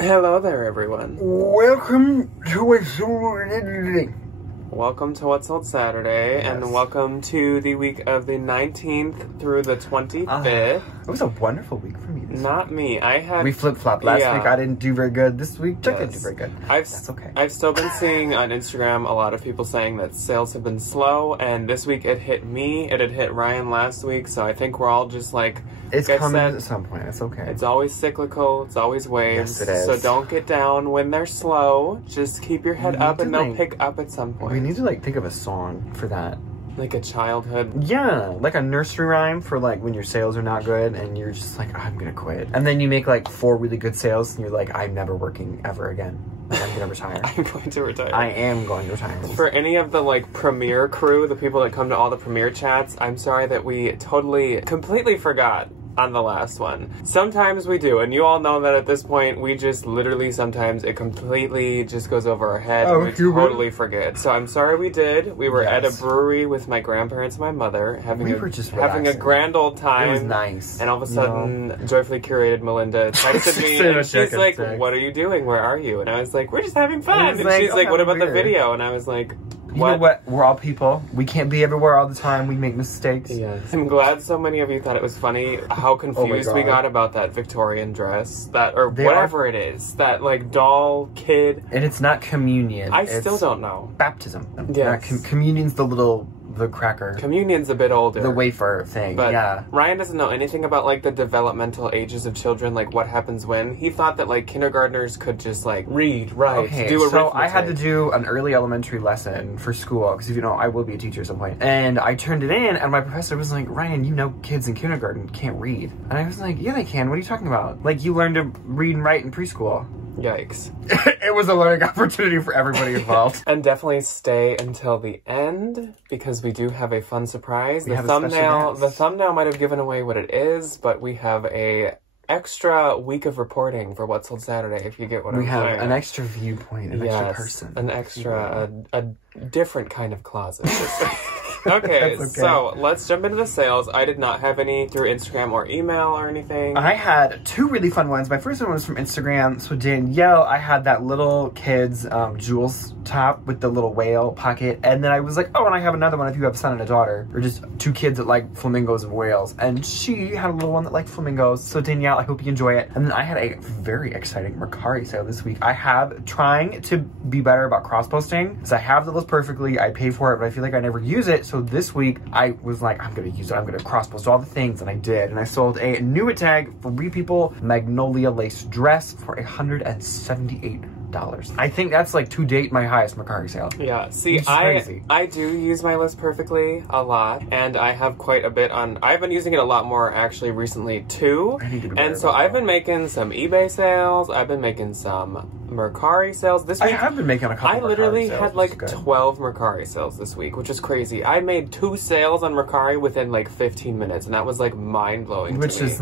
Hello there, everyone. Welcome to What's Sold. Welcome to What's Sold Saturday, Yes. and welcome to the week of the 19th through the 25th. It was a wonderful week for me. Not me. I had... We flip-flopped. Last week I didn't do very good. This week Chuck didn't do very good. That's okay. I've still been seeing on Instagram a lot of people saying that sales have been slow, and this week it hit me. It had hit Ryan last week, so I think we're all just like... It's coming at some point. It's okay. It's always cyclical. It's always waves. Yes, it is. So don't get down when they're slow. Just keep your head up and they'll pick up at some point. We need to think of a song for that. Like a childhood... Yeah, like a nursery rhyme for when your sales are not good and you're just like, I'm gonna quit. And then you make 4 really good sales and you're like, I'm never working ever again. I'm gonna retire. I'm going to retire. I am going to retire. For any of the premiere crew, the people that come to all the premiere chats, I'm sorry that we completely forgot on the last one. Sometimes we do, and you all know that at this point, we just literally sometimes it completely just goes over our head and we totally forget. So I'm sorry we did. We were at a brewery with my grandparents and my mother having a grand old time. It was nice. And all of a sudden, joyfully curated Melinda texted me and she's like, what are you doing? Where are you? And I was like, we're just having fun. And she's like, what about the video? And I was like, you know what? We're all people. We can't be everywhere all the time. We make mistakes. Yes. I'm glad so many of you thought it was funny how confused we got about that Victorian dress. Whatever it is. That doll kid. And it's not communion. I still don't know. Baptism. Yes. Communion's the cracker. Communion's a bit older. The wafer thing, but yeah. Ryan doesn't know anything about the developmental ages of children, what happens when. He thought that kindergartners could just read, write, do arithmetic. So I had to do an early elementary lesson for school, because if you know, I will be a teacher at some point. And I turned it in, and my professor was like, Ryan, you know kids in kindergarten can't read. And I was like, yeah, they can. What are you talking about? You learn to read and write in preschool. Yikes. It was a learning opportunity for everybody involved. And definitely stay until the end, because we do have a fun surprise. The thumbnail might have given away what it is, but we have a extra week of reporting for What's Sold Saturday, if you get what I'm saying. We have an extra viewpoint, an extra person. An extra, a different kind of closet. Okay, so let's jump into the sales. I did not have any through Instagram or email or anything. I had 2 really fun ones. My first one was from Instagram. So Danielle, I had that little kid's Jules top with the little whale pocket. And then I was like, oh, and I have another one if you have a son and a daughter. Or just 2 kids that like flamingos and whales. And she had a little one that liked flamingos. So Danielle, I hope you enjoy it. And then I had a very exciting Mercari sale this week. I have trying to be better about cross-posting, because I have the list perfectly. I pay for it, but I feel like I never use it. So this week I was like, I'm gonna use it. I'm gonna cross-post all the things, and I did. And I sold a new tag for People Magnolia lace dress for $178. I think that's to date my highest Mercari sale. Yeah, see, I do use my list perfectly a lot, and I have quite a bit on. I've been using it a lot more actually recently too. And so I've been making some eBay sales. I've been making some Mercari sales this week. I have been making a couple. I literally had 12 Mercari sales this week, which is crazy. I made 2 sales on Mercari within 15 minutes, and that was mind blowing. Which is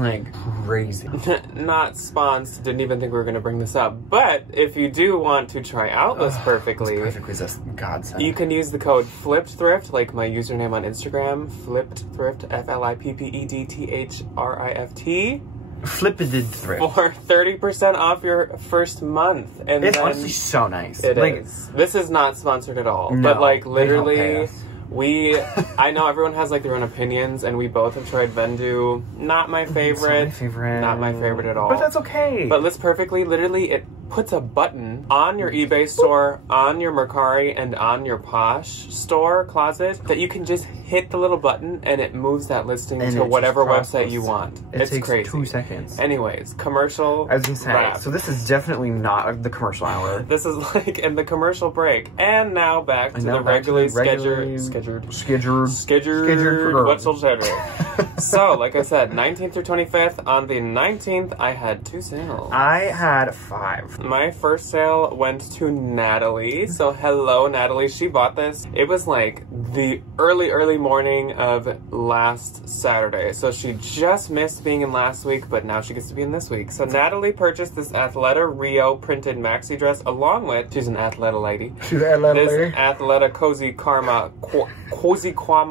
crazy. Not spons. Didn't even think we were going to bring this up, but if you do want to try out List Perfectly, you can use the code FlippedThrift, like my username on Instagram, FlippedThrift, FlippedThrift. Flipped Thrift. For 30% off your first month. And it's honestly so nice. It is. This is not sponsored at all. No, but literally, I know everyone has their own opinions, and we both have tried Vendu. Not my favorite. Not my favorite at all. But that's okay. But List Perfectly, literally, it puts a button on your eBay store, on your Mercari, and on your Posh store closet that you can just hit the little button and it moves that listing to whatever website you want. It's takes crazy. 2 seconds. Anyways, commercial. I was gonna say, so this is definitely not the commercial hour. This is in the commercial break. And now back to the regularly scheduled What's Sold Saturday. So, like I said, 19th through 25th. On the 19th, I had 2 sales. I had 5. My first sale went to Natalie. So hello, Natalie. She bought this. It was the early morning of last Saturday. So she just missed being in last week, but now she gets to be in this week. So Natalie purchased this Athleta Rio printed maxi dress along with, she's an Athleta lady. She's an Athleta lady. This Athleta Cozy Karma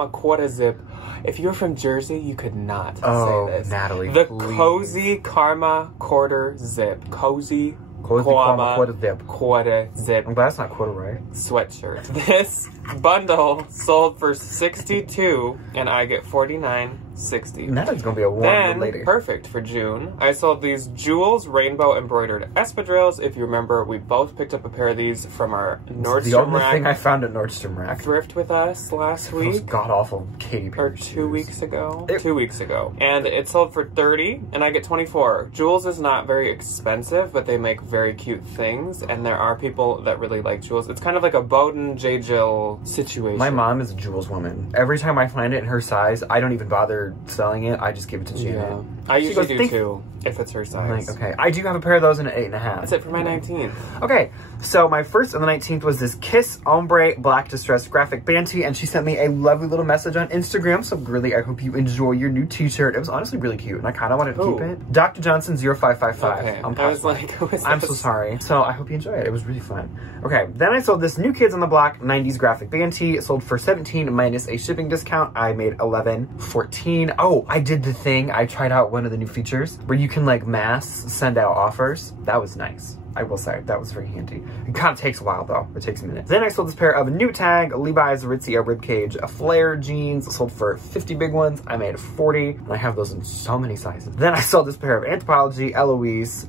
Quarter Zip. If you're from Jersey, you could not say this. Natalie, The please. Cozy Karma Quarter Zip. Cozy Quarter zip. quarter zip I'm glad it's not quarter right. sweatshirt. This bundle sold for $62 and I get $49.60. Now it's gonna be a warm lady. Perfect for June. I sold these Jules rainbow embroidered espadrilles. If you remember, we both picked up a pair of these from our Nordstrom the only rack. thing I found at Nordstrom rack. Thrift with us last Those week. god awful Katy Perry Or 2 weeks ago. It- 2 weeks ago. And it sold for $30 and I get $24. Jules is not very expensive, but they make very cute things. And there are people that really like Jules. It's kind of like a Bowden J. Jill situation. My mom is a Jules woman. Every time I find it in her size, I don't even bother selling it. I just give it to Janet. Yeah. I She usually goes, do too, if it's her I'm size. like, okay. I do have a pair of those in an 8.5. That's it for my 19th. Okay, so my first on the 19th was this Kiss Ombre Black Distressed Graphic Band tee, and she sent me a lovely little message on Instagram, so really, I hope you enjoy your new t-shirt. It was honestly really cute, and I kind of wanted to keep it. Dr. Johnson 0555. Okay. I'm I was like, who is I'm this? so sorry. So I hope you enjoy it. It was really fun. Okay, then I sold this New Kids on the Block 90s graphic band tee. It sold for $17 minus a shipping discount. I made $11.14. Oh, I did the thing. I tried out one of the new features where you can like mass send out offers. That was nice. I will say, that was very handy. It kind of takes a while though. It takes a minute. Then I sold this pair of New Tag Levi's Aritzia Ribcage Flare jeans. Sold for 50 big ones. I made 40, and I have those in so many sizes. Then I sold this pair of Anthropologie Eloise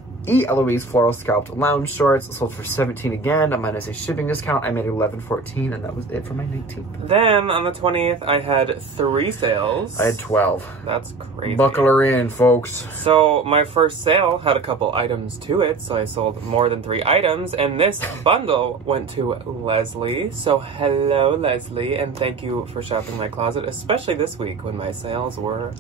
Floral Scalped Lounge Shorts. Sold for 17 again, minus a shipping discount. I made 11.14, and that was it for my 19th. Then on the 20th, I had 3 sales. I had 12. That's crazy. Buckle her in, folks. So my first sale had a couple items to it, so I sold more than 3 items, and this bundle went to Leslie. So hello, Leslie, and thank you for shopping my closet, especially this week when my sales were...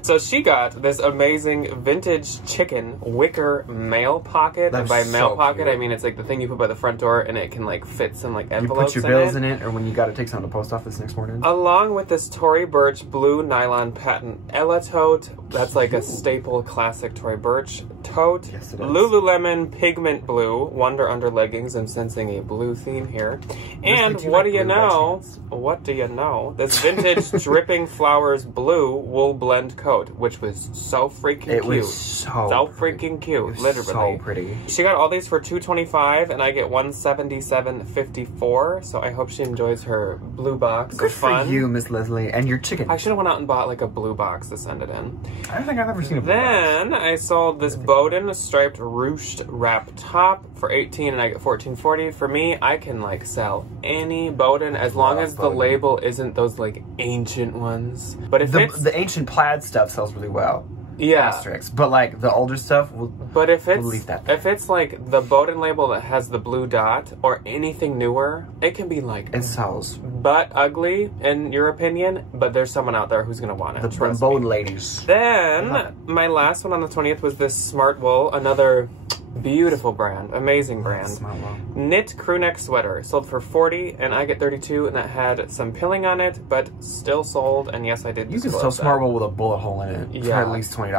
So she got this amazing vintage chicken wicker mail pocket. And by mail pocket, I mean it's like the thing you put by the front door and it can like fit some like envelopes you put your bills in it, or when you got to take some to the post office next morning. Along with this Tory Burch blue nylon patent Ella tote. That's like a staple classic Tory Burch tote. Yes, it is. Lululemon pigment blue Wonder Under leggings. I'm sensing a blue theme here. And what do you know? What do you know? This vintage dripping flowers blue wool blend coat, which was so freaking cute. It was so freaking cute, literally. So pretty. She got all these for $225, and I get $177.54. So I hope she enjoys her blue box. Good fun. for you, Miss Leslie, and your chicken. I should have went out and bought like a blue box to send it in. I don't think I've ever seen a blue box. Then I sold this Bowden striped ruched wrap top for $18, and I get $14.40. For me, I can like sell any Bowden as long as the label isn't those like ancient ones. But if it's the ancient plaid stuff sells really well. Yeah. Asterisks. But like the older stuff, we'll leave that. If it's like the Bowden label that has the blue dot or anything newer, it can be like it sells butt ugly in your opinion, but there's someone out there who's gonna want it. The Bowden ladies. Then my last one on the 20th was this Smart Wool, another beautiful brand, amazing brand. Knit crew neck sweater, sold for $40, and I get $32, and that had some pilling on it, but still sold. And yes, I did. You can still Smart Wool with a bullet hole in it for at least $20.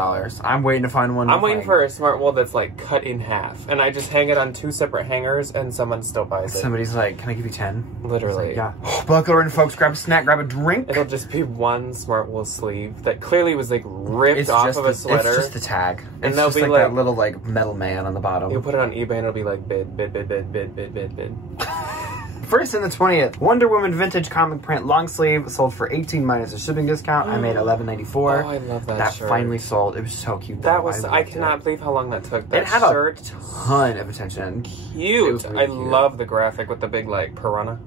I'm waiting to find one. I'm waiting for a Smart Wool that's like cut in half, and I just hang it on 2 separate hangers, and someone still buys it. Somebody's like, "Can I give you 10?" Literally, like, yeah. Buckle her in, folks. Grab a snack, grab a drink. It'll just be one Smart Wool sleeve that clearly was like ripped off of a sweater. It's just the tag, and they'll be like that little like metal man on the bottom. You put it on eBay and it'll be like bid. First and the 20th, Wonder Woman vintage comic print long sleeve sold for $18 minus a shipping discount. I made $11.94. Oh, I love that shirt. That finally sold. It was so cute. That was, I cannot believe how long that took. That it had shirt, a ton of attention. Cute. Really I love the graphic with the big like piranha.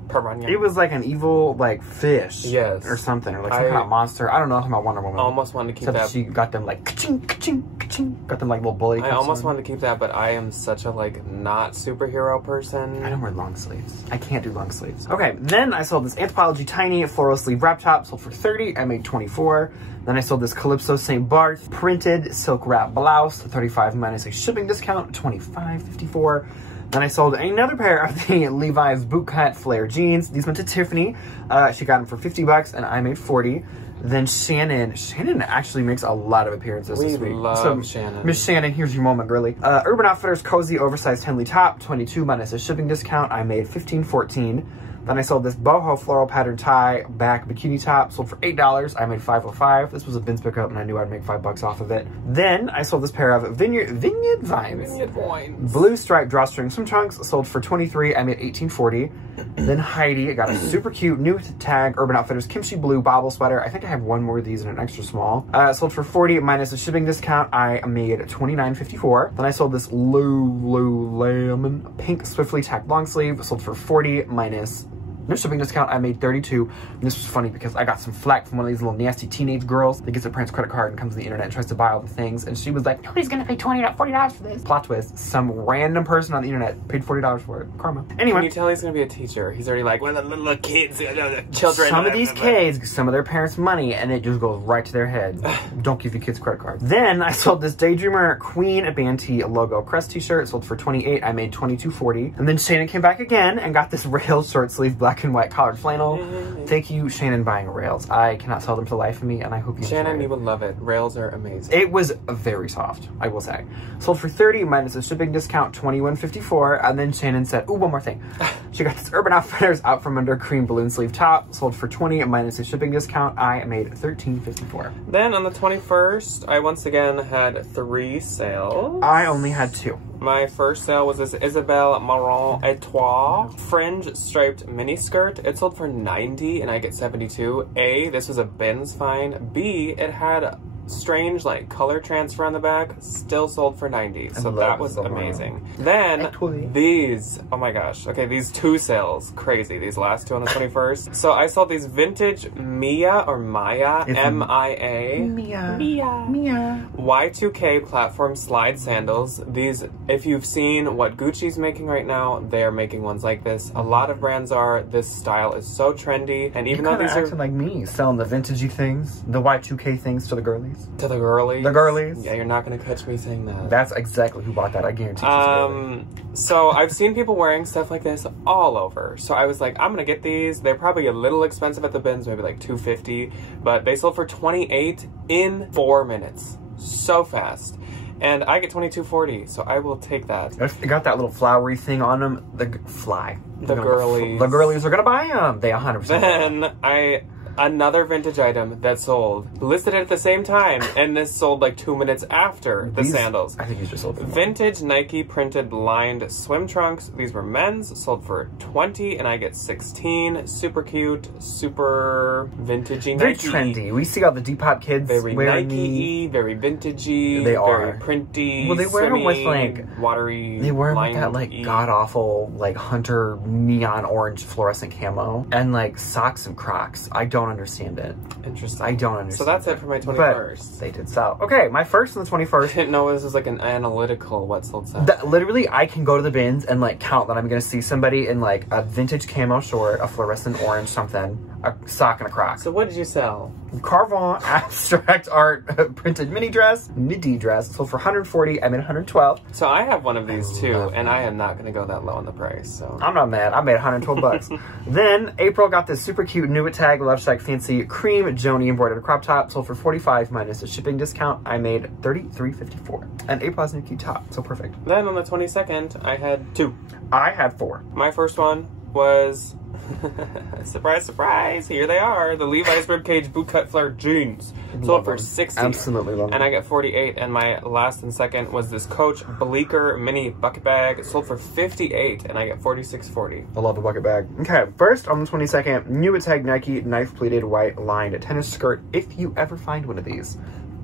It was like an evil like fish. Yes. Or something. Or like some kind of monster. I don't know. I'm talking about Wonder Woman. I almost wanted to keep that. She got them like ka-ching, ka-ching, ka-ching. Got them like little bully. I almost wanted to keep that, but I am such a like not superhero person. I don't wear long sleeves. I can't do long sleeves. Okay. Then I sold this Anthropologie Tiny floral sleeve wrap top, sold for $30. I made $24. Then I sold this Calypso St. Barth printed silk wrap blouse, $35 minus a shipping discount, $25.54. Then I sold another pair of the Levi's bootcut flare jeans. These went to Tiffany. She got them for $50, and I made $40. Then Shannon actually makes a lot of appearances this week. We love Shannon. Miss Shannon, here's your moment, girly. Urban Outfitters cozy oversized Henley top, $22 minus a shipping discount. I made $15.14. Then I sold this boho floral pattern tie back bikini top, sold for $8. I made $5.05. This was a bins pickup and I knew I'd make $5 off of it. Then I sold this pair of Vineyard Vines blue striped drawstring swim trunks, sold for $23. I made $18.40. Then Heidi, I got a super cute new tag Urban Outfitters kimchi blue bobble sweater. I think I have one more of these in an extra small. Sold for $40 minus a shipping discount. I made $29.54. Then I sold this Lululemon pink swiftly tacked long sleeve, sold for $40 minus no shipping discount. I made $32. And this was funny because I got some flack from one of these little nasty teenage girls that gets her parents' credit card and comes to the internet and tries to buy all the things. And she was like, nobody's gonna pay $40 for this. Plot twist, some random person on the internet paid $40 for it. Karma. Anyway. Can you tell he's gonna be a teacher? He's already like, one of the little kids, children. Some of these kids give some of their parents money and it just goes right to their head. Don't give your kids credit cards. Then I sold this Daydreamer Queen Band Tee logo crest t-shirt, sold for $28. I made $22.40. And then Shannon came back again and got this Rails short sleeve black and white collared flannel. Thank you, Shannon, buying Rails. I cannot sell them for the life of me, and I hope you enjoy Shannon, it. you would love it. Rails are amazing. It was very soft, I will say. Sold for $30 minus a shipping discount, $21.54. And then Shannon said, ooh, one more thing. She got this Urban Outfitters out from under cream balloon sleeve top, sold for $20 minus a shipping discount. I made $13.54. Then on the 21st, I once again had 3 sales. I only had 2. My first sale was this Isabelle Marron Etoile fringe striped mini skirt. It sold for $90 and I get $72. A, this was a bins find. B, it had strange like color transfer on the back, still sold for $90. So that was amazing. Then these, oh my gosh, okay, these 2 sales, crazy, these last 2 on the 21st. So I sold these vintage Mia or Maya, M-I-A, Mia Y2K platform slide sandals. These, if you've seen what Gucci's making right now, they are making ones like this. A lot of brands are. This style is so trendy, and even though these are acting like me, selling the vintagey things, the Y2K things to the girlies. To the girlies? The girlies. Yeah, you're not gonna catch me saying that. That's exactly who bought that, I guarantee you. So I've seen people wearing stuff like this all over. So I was like, I'm gonna get these. They're probably a little expensive at the bins, maybe like $2.50, but they sold for $28 in 4 minutes. So fast. And I get $22.40, so I will take that. It got that little flowery thing on them. The girlies. The girlies are gonna buy them. They 100%. Then another vintage item that sold, listed at the same time, and this sold like 2 minutes after the sandals. I think these just sold for vintage Nike printed lined swim trunks. These were men's, sold for $20 and I get $16. Super cute, super vintagey. Very Nike. trendy. We see all the Depop kids very wearing Nike-y, very vintagey. They are very printy. Well, they wear them with like watery. They wear them with that like god awful like hunter neon orange fluorescent camo and like socks and Crocs. I don't understand it. Interesting. I don't understand. So that's it for my 21st. But they did sell. Okay, my first and the 21st. I didn't know this was like an analytical what sold sell. Literally, I can go to the bins and like count that I'm gonna see somebody in like a vintage camo short, a fluorescent orange something, a sock and a Croc. So what did you sell? Carvon abstract art printed midi dress, sold for $140. I made $112. So I have one of these too, and I am not gonna go that low on the price. So I'm not mad. I made $112. Then April got this super cute new tag love shack fancy cream Joni embroidered crop top, sold for $45 minus a shipping discount. I made $33.54. And April has a new cute top, so perfect. Then on the 22nd, I had 2. I had 4. My first one was surprise, surprise, here they are, the Levi's ribcage bootcut flare jeans. Sold for $60. Absolutely love them. And I get $48. And my last and second was this Coach Bleecker mini bucket bag. Sold for $58 and I get $46.40. I love a bucket bag. Okay, first on the 22nd, new tag Nike knife pleated white lined tennis skirt. If you ever find one of these,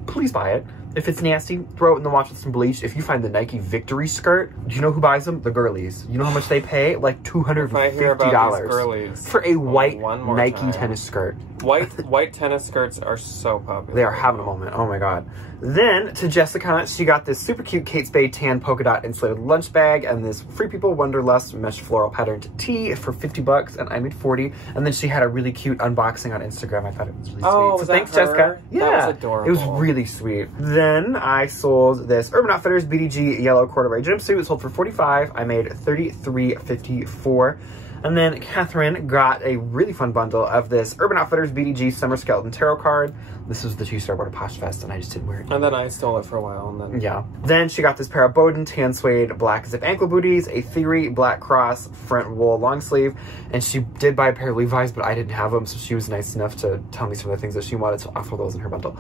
please buy it. If it's nasty, throw it in the wash with some bleach. If you find the Nike Victory skirt, do you know who buys them? The girlies. You know how much they pay? Like $250 for a white Nike tennis skirt. White tennis skirts are so popular. They are having a moment. Oh my god. Then to Jessica, she got this super cute Kate Spade tan polka dot insulated lunch bag and this Free People Wanderlust mesh floral patterned tee for $50 and I made $40. And then she had a really cute unboxing on Instagram. I thought it was really sweet. So thanks, Jessica. Yeah, that was adorable. It was really sweet. Then I sold this Urban Outfitters BDG yellow corduroy jumpsuit. It sold for $45. I made $33.54. And then Catherine got a really fun bundle of this Urban Outfitters BDG Summer Skeleton Tarot card. This was the 2-star board of Posh Fest, and I just didn't wear it. And then I stole it for a while, and then... Yeah. Then she got this pair of Bowden tan suede black zip ankle booties, a Theory black cross front wool long sleeve, and she did buy a pair of Levi's, but I didn't have them, so she was nice enough to tell me some of the things that she wanted, so I'll throw those in her bundle.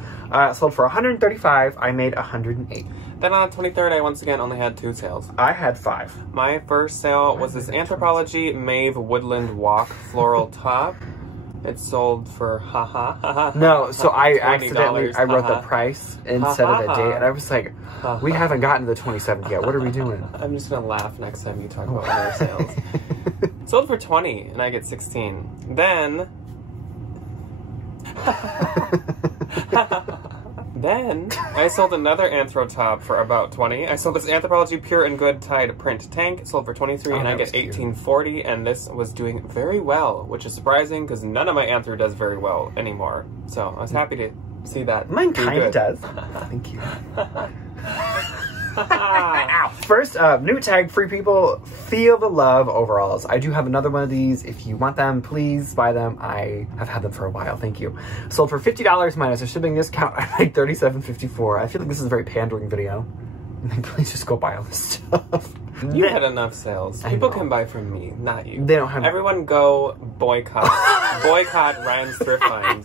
Sold for $135. I made $108. Then on the 23rd, I once again only had 2 sales. I had 5. My first sale was this Anthropologie Maeve Woodland Walk floral top. It sold for No, so I $20, accidentally I wrote the price instead of the date, and I was like, we haven't gotten to the 27th yet. What are we doing? I'm just gonna laugh next time you talk about other sales. Sold for 20, and I get 16. Then. Then, I sold another Anthro top for about 20. I sold this Anthropologie Pure and Good Tide Print Tank, sold for 23, and I get 18.40, and this was doing very well, which is surprising because none of my Anthro does very well anymore. So, I was happy to see that. Mine kind of does. Thank you. Ow. First, new tag, free people, Feel the Love overalls. I do have another one of these. If you want them, please buy them. I have had them for a while. Thank you. Sold for $50 minus a shipping discount. I made $37.54. I feel like this is a very pandering video. Please just go buy all this stuff. You had enough sales. People can buy from me, not you. They don't have... Everyone go boycott. Boycott Ryan's thrift find.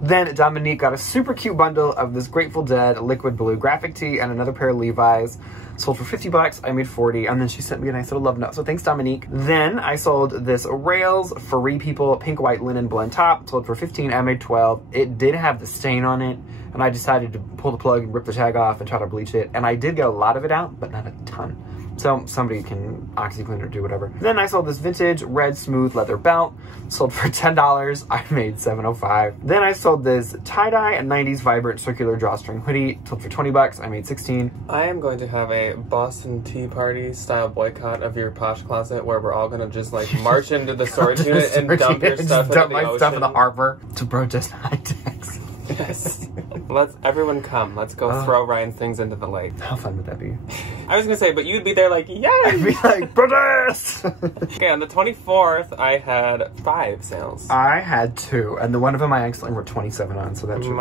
Then Dominique got a super cute bundle of this Grateful Dead liquid blue graphic tee and another pair of Levi's. Sold for $50. I made 40, and then she sent me a nice little love note. So thanks, Dominique. Then I sold this Rails Free People pink white linen blend top. Sold for 15. I made 12. It did have the stain on it, and I decided to pull the plug and rip the tag off and try to bleach it. And I did get a lot of it out, but not a ton. So somebody can OxyClean or do whatever. Then I sold this vintage red smooth leather belt. Sold for $10. I made $7.05. Then I sold this tie-dye and 90s vibrant circular drawstring hoodie. Sold for $20. I made $16. I am going to have a Boston Tea Party style boycott of your Posh Closet where we're all going to just like march into the storage unit and dump your stuff into the ocean. Stuff in the harbor to protest high tax. Yes. Everyone come. Let's go throw Ryan's things into the lake. How fun would that be? I was gonna say, but you'd be there like, yay! I'd be like, protest! Okay, on the 24th, I had 5 sales. I had 2, and the one of them I accidentally wrote 27 on, so that should be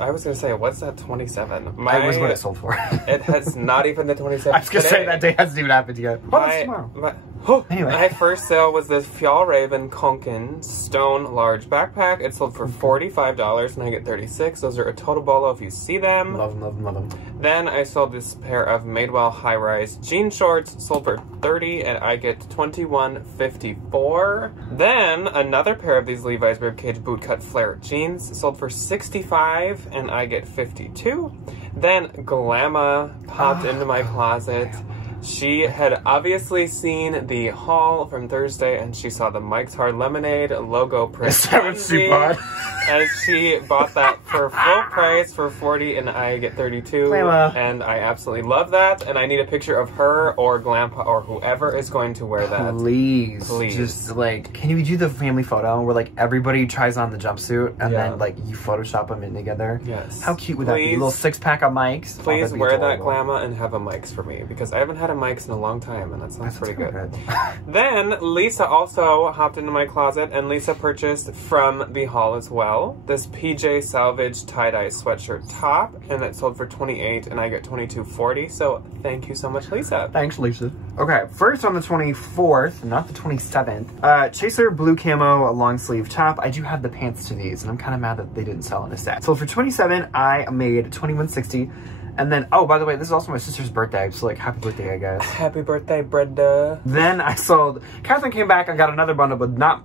I was gonna say, what's that 27? That was what it sold for. It has not even the 27th. I was gonna say that day hasn't even happened yet. Anyway. My first sale was this Fjallraven Konken Stone Large Backpack. It sold for $45, and I get 36. Those are a total bolo if you see them. Love them, love them, love them. Then I sold this pair of Madewell high-rise jean shorts, sold for $30, and I get $21.54. Then another pair of these Levi's ribcage bootcut flare jeans, sold for $65, and I get $52. Then Glamma popped into my closet. She had obviously seen the haul from Thursday, and she saw the Mike's Hard Lemonade logo print. Is that what she bought? And she bought that for full price for $40, and I get $32. Glamma. And I absolutely love that. And I need a picture of her or Glampa or whoever is going to wear that. Please. Just like, can you do the family photo where like everybody tries on the jumpsuit and then like you Photoshop them in together? Yes. How cute would that be? A little 6-pack of Mike's. Please wear that Glamma and have a Mike's for me because I haven't had a Mike's in a long time, and that sounds pretty good. Then Lisa also hopped into my closet, and Lisa purchased from the haul as well this PJ Salvage tie-dye sweatshirt top, and it sold for $28, and I get $22.40. So thank you so much, Lisa. Thanks, Lisa. Okay, first on the 24th, not the 27th, Chaser blue camo long sleeve top. I do have the pants to these, and I'm kind of mad that they didn't sell in a set. Sold for $27. I made $21.60. And then, oh, by the way, this is also my sister's birthday, so like, happy birthday, I guess. Happy birthday, Brenda. Then I sold, Catherine came back and got another bundle, but not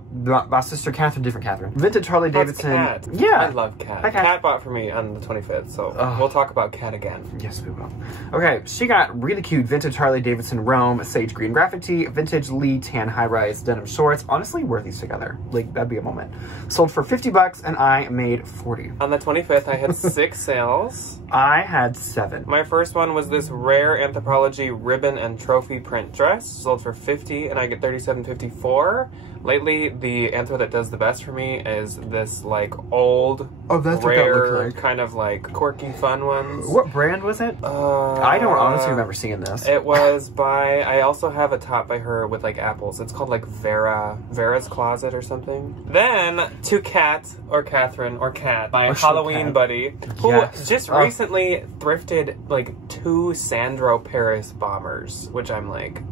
my sister Catherine, different Catherine. Vintage Harley Davidson. Kat. Yeah. I love Kat. Hi, Kat. Kat bought for me on the 25th, so we'll talk about Kat again. Yes, we will. Okay, she got really cute vintage Harley Davidson Rome sage green graphic tee, vintage Lee tan high-rise denim shorts. Honestly, wear these together. Like, that'd be a moment. Sold for $50, and I made $40. On the 25th, I had 6 sales. I had 7. My first one was this rare Anthropologie ribbon and trophy print dress, sold for $50, and I get $37.54. Lately, the anthro that does the best for me is this like old, that's rare, what that looked like. kind of like quirky, fun ones. What brand was it? I don't honestly remember seeing this. It was by, I also have a top by her with like apples. It's called like Vera's Closet or something. Then to Kat, or Catherine, or Kat, my Halloween buddy, who just recently thrifted like 2 Sandro Paris bombers, which I'm like,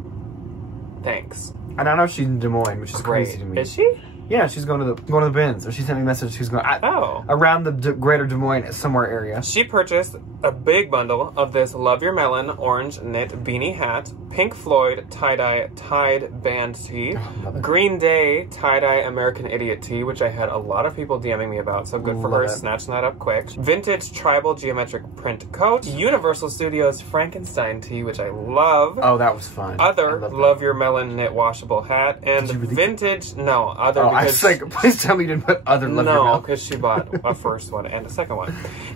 thanks. And I know she's in Des Moines, which is crazy to me. Is she? Yeah, she's going to the bins. Or she sent me a message. She's going around the greater Des Moines somewhere area. She purchased a big bundle of this Love Your Melon orange knit beanie hat, Pink Floyd tie-dye Tide band tee, Green Day tie-dye American Idiot tee, which I had a lot of people DMing me about, so good for her snatching that up quick. Vintage tribal geometric print coat, Universal Studios Frankenstein tee, which I love. Oh, that was fun. Other Love Your Melon knit washable hat, and vintage, I was like, please tell me you didn't put other Love Your Melon. No, because she bought a first one and a second one.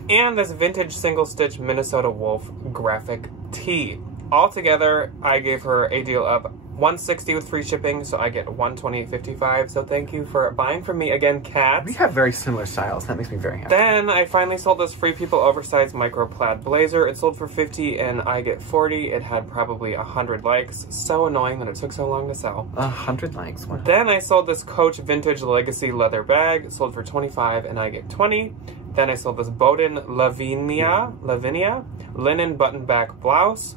And this vintage single stitch Minnesota Wolf graphic tee. Altogether, I gave her a deal of $160 with free shipping, so I get $120.55. So thank you for buying from me again, Kat. We have very similar styles. That makes me very happy. Then I finally sold this Free People oversized micro plaid blazer. It sold for $50 and I get $40. It had probably 100 likes. So annoying that it took so long to sell. 100 likes. Wow. Then I sold this Coach vintage legacy leather bag. It sold for $25 and I get $20. Then I sold this Bowden Lavinia linen button back blouse.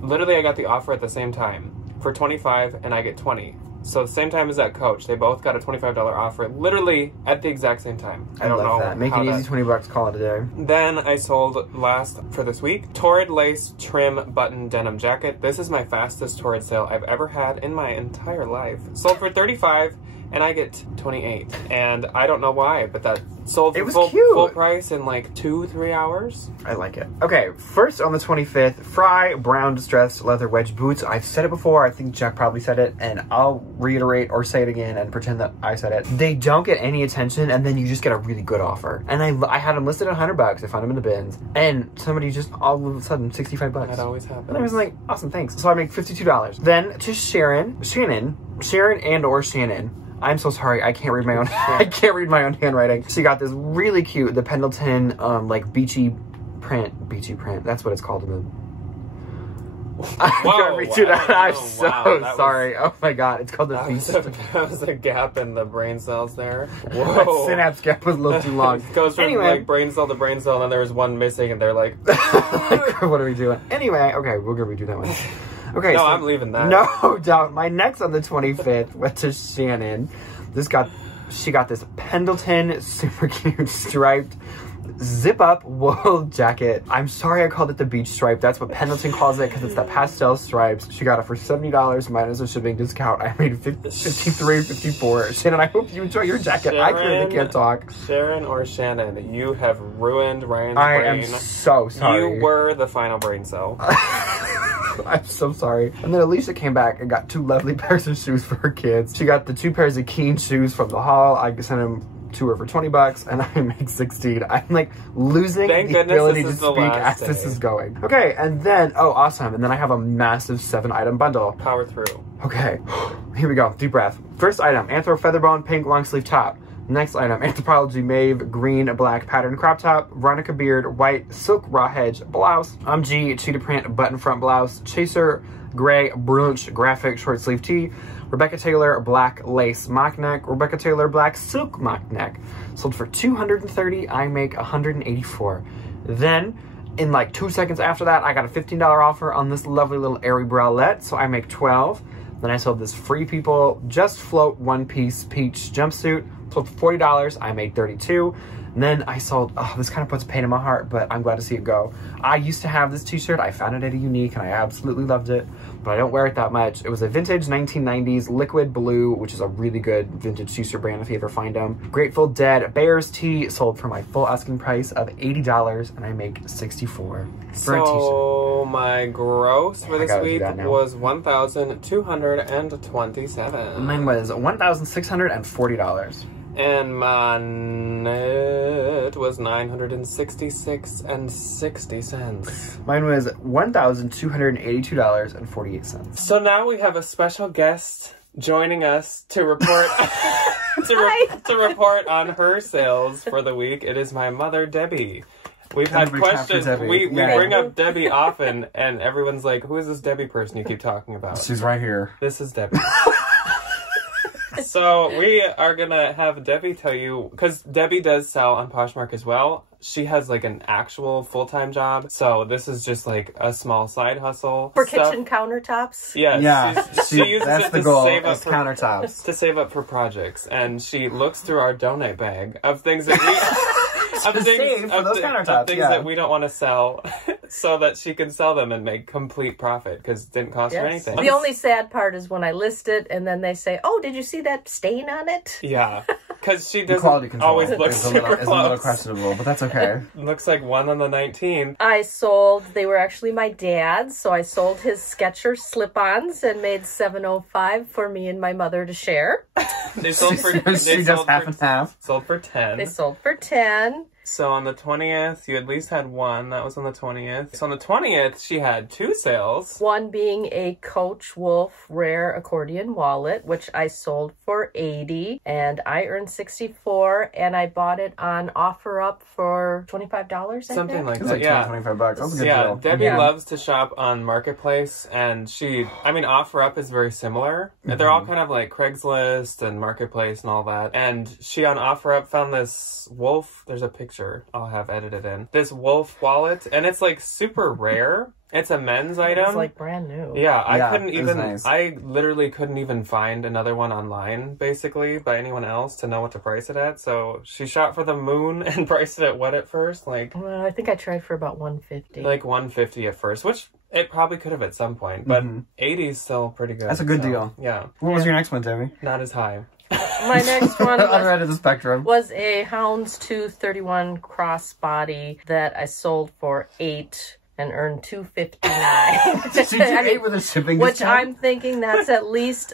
Literally, I got the offer at the same time for $25 and I get $20. So the same time as that Coach, they both got a $25 offer, literally at the exact same time. I don't know that. Make it easy, 20 bucks, call it a day. Then I sold last for this week, Torrid lace trim button denim jacket. This is my fastest Torrid sale I've ever had in my entire life. Sold for $35 and I get $28. And I don't know why, but that sold for full price in like 2-3 hours. I like it. Okay, first on the 25th, Fry brown distressed leather wedge boots. I've said it before. I think Jack probably said it, and I'll reiterate or say it again and pretend that I said it. They don't get any attention, and then you just get a really good offer. And I had them listed at $100. I found them in the bins, and somebody just all of a sudden $65. That always happens. And I was like, awesome, thanks. So I make $52. Then to Sharon and or Shannon. I'm so sorry, I can't read my own I can't read my own handwriting. She got this really cute, the Pendleton like beachy print. That's what it's called in the I'm so sorry. Oh my god, it's called the beach. That was a gap in the brain cells there. Whoa. That synapse gap was a little too long. It goes from like brain cell to brain cell, and then there was one missing, and they're like, like, what are we doing? Anyway, okay, we're gonna redo that one. Okay, no, so, I'm leaving that. No doubt. My next on the 25th went to Shannon. She got this Pendleton super cute striped zip up wool jacket. I'm sorry I called it the beach stripe. That's what Pendleton calls it because it's the pastel stripes. She got it for $70 minus a shipping discount. I made $53.54. Shannon, I hope you enjoy your jacket. I clearly can't talk. Sharon or Shannon, you have ruined Ryan's brain. I am so sorry. You were the final brain cell. I'm so sorry. And then Alicia came back and got 2 lovely pairs of shoes for her kids. She got the 2 pairs of Keen shoes from the haul. I sent them to her for $20 and I make $16. I'm like losing the ability to speak as this is going. Okay, and then, oh, awesome. And then I have a massive 7-item bundle. Power through. Okay, here we go. Deep breath. First item, Anthro Featherbone pink long sleeve top. Next item, Anthropology Maeve green black pattern crop top, Veronica Beard white silk raw hedge blouse, G cheetah print button front blouse, Chaser gray brunch graphic short sleeve tee, Rebecca Taylor black lace mock neck, Rebecca Taylor black silk mock neck. Sold for $230. I make $184. Then in like 2 seconds after that, I got a $15 offer on this lovely little airy bralette, so I make $12. Then I sold this Free People Just Float one-piece peach jumpsuit. Sold for $40. I made $32. And then I sold, oh, this kind of puts pain in my heart, but I'm glad to see it go. I used to have this t-shirt. I found it at a Unique, and I absolutely loved it, but I don't wear it that much. It was a vintage 1990s liquid blue, which is a really good vintage t-shirt brand if you ever find them. Grateful Dead Bears tee sold for my full asking price of $80, and I make $64 for a t-shirt. So my gross for this week was $1,227. Mine was $1,640. And my net was $966.60. Mine was $1,282.48. So now we have a special guest joining us to report to report on her sales for the week. It is my mother, Debbie. We've had questions. We bring up Debbie often, and everyone's like, "Who is this Debbie person you keep talking about?" She's right here. This is Debbie. So we are gonna have Debbie tell you, because Debbie does sell on Poshmark as well. She has like an actual full-time job, so this is just like a small side hustle for kitchen countertops. Yeah, she uses that's it the to goal, save up for countertops. To save up for projects, and she looks through our donate bag of things that we. Of things that we don't want to sell, so that she can sell them and make complete profit, because it didn't cost her anything. The only sad part is when I list it and then they say, "Oh, did you see that stain on it?" Yeah, because she doesn't always look super close. It's a little questionable, but that's okay. Looks like one on the 19th. I sold, they were actually my dad's, so I sold his Skechers slip-ons and made $7.05 for me and my mother to share. They sold for she does half and half. Sold for 10. They sold for 10. So on the 20th, you at least had one. That was on the 20th. So on the 20th, she had 2 sales. One being a Coach Wolf rare accordion wallet, which I sold for $80, and I earned $64, and I bought it on OfferUp for $25. Something like that. Like yeah, $25. That's a good deal. Debbie loves to shop on Marketplace, and OfferUp is very similar. They're all kind of like Craigslist and Marketplace and all that. And she on OfferUp found this wolf. There's a picture I'll have edited in. This wolf wallet, and it's like super rare. It's a men's item. It's like brand new. Yeah, I couldn't even, nice. I literally couldn't even find another one online, basically, by anyone else to know what to price it at. So she shot for the moon and priced it at what at first? Like, well, I think I tried for about $150. Like $150 at first, which it probably could have at some point, but $80 is still pretty good. That's a good deal. Yeah. What was your next one, Debbie? Not as high. My next one other end of the spectrum was a Houndstooth 31 crossbody that I sold for $8 and earned $2.59. Did you do $8 with a shipping discount? Which I'm thinking that's at least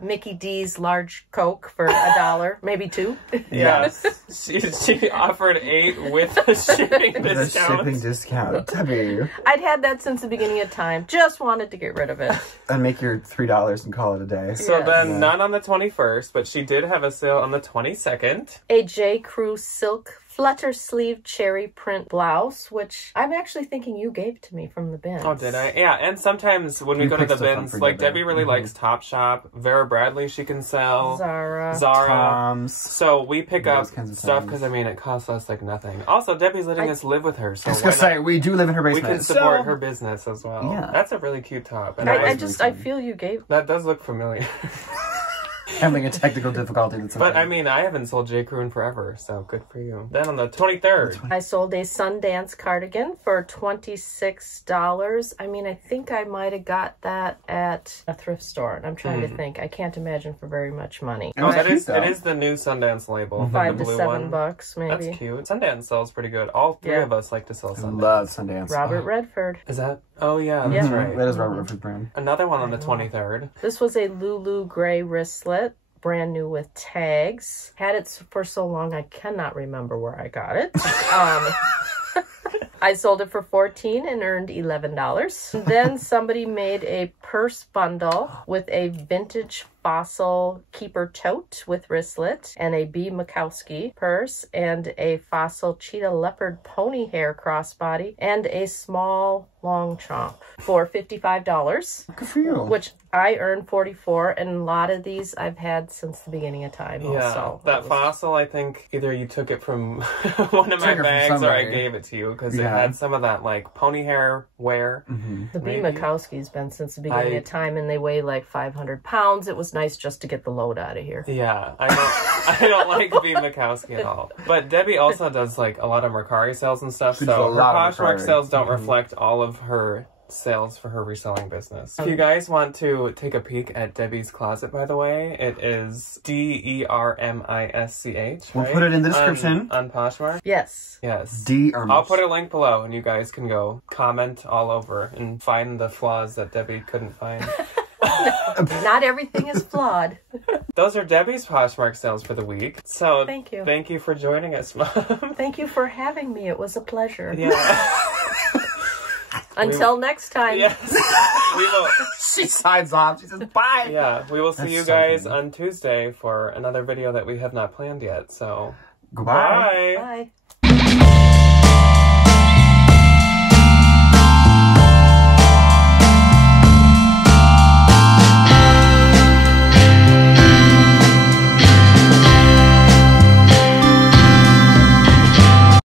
Mickey D's large Coke for $1, maybe $2. Yeah, she offered $8 with a shipping discount. With a shipping discount, Debbie. I'd had that since the beginning of time. Just wanted to get rid of it. And make your $3 and call it a day. So then, not on the 21st, but she did have a sale on the 22nd. A J. Crew silk flutter sleeve cherry print blouse, which I'm actually thinking you gave to me from the bins. Oh, did I? Yeah, and sometimes when we go to the bins, like Debbie really likes Topshop. Vera Bradley she can sell. Zara. Tom's. So we pick up stuff because, it costs us like nothing. Also, Debbie's letting us live with her, so I was going to say, we do live in her basement. We can support her business as well. Yeah. That's a really cute top. And I feel you gave... That does look familiar. Having a technical difficulty that's okay. But I haven't sold J. Crew in forever, so good for you. Then on the 23rd. I sold a Sundance cardigan for $26. I think I might have got that at a thrift store. And I'm trying to think. I can't imagine for very much money. Oh, it is the new Sundance label. $5 the to blue $7, one. maybe. That's cute. Sundance sells pretty good. All three of us like to sell Sundance. I love Sundance. Robert Redford. Is that? Oh, yeah, that's right. That is Robert Redford's brand. Another one on the 23rd. This was a Lulu gray wristlet. Brand new with tags. Had it for so long I cannot remember where I got it. I sold it for $14 and earned $11. Then somebody made a purse bundle with a vintage Fossil Keeper tote with wristlet and a B. Mikowski purse and a Fossil Cheetah Leopard pony hair crossbody and a small long chomp for $55. Good for you. Which I earned $44, and a lot of these I've had since the beginning of time. Yeah, also. that Fossil, I think either you took it from one of my bags or I gave it to you because it had some of that like pony hair wear. The B. Mikowski's been since the beginning of time, and they weigh like 500 pounds. It was nice just to get the load out of here. Yeah, I don't like B. Mikowski at all. But Debbie also does like a lot of Mercari sales and stuff, so her Poshmark sales don't reflect all of her sales for her reselling business. If you guys want to take a peek at Debbie's closet, by the way, it is DERMISCH. We'll put it in the description. On Poshmark? Yes. Yes. I'll put a link below and you guys can go comment all over and find the flaws that Debbie couldn't find. Not everything is flawed. Those are Debbie's Poshmark sales for the week. So thank you. Thank you for joining us, Mom. Thank you for having me. It was a pleasure. Yeah. Until next time. Yes. We will. She signs off. She says bye. Yeah, we will see you so guys funny. on Tuesday for another video that we have not planned yet. So, Goodbye. bye. Bye.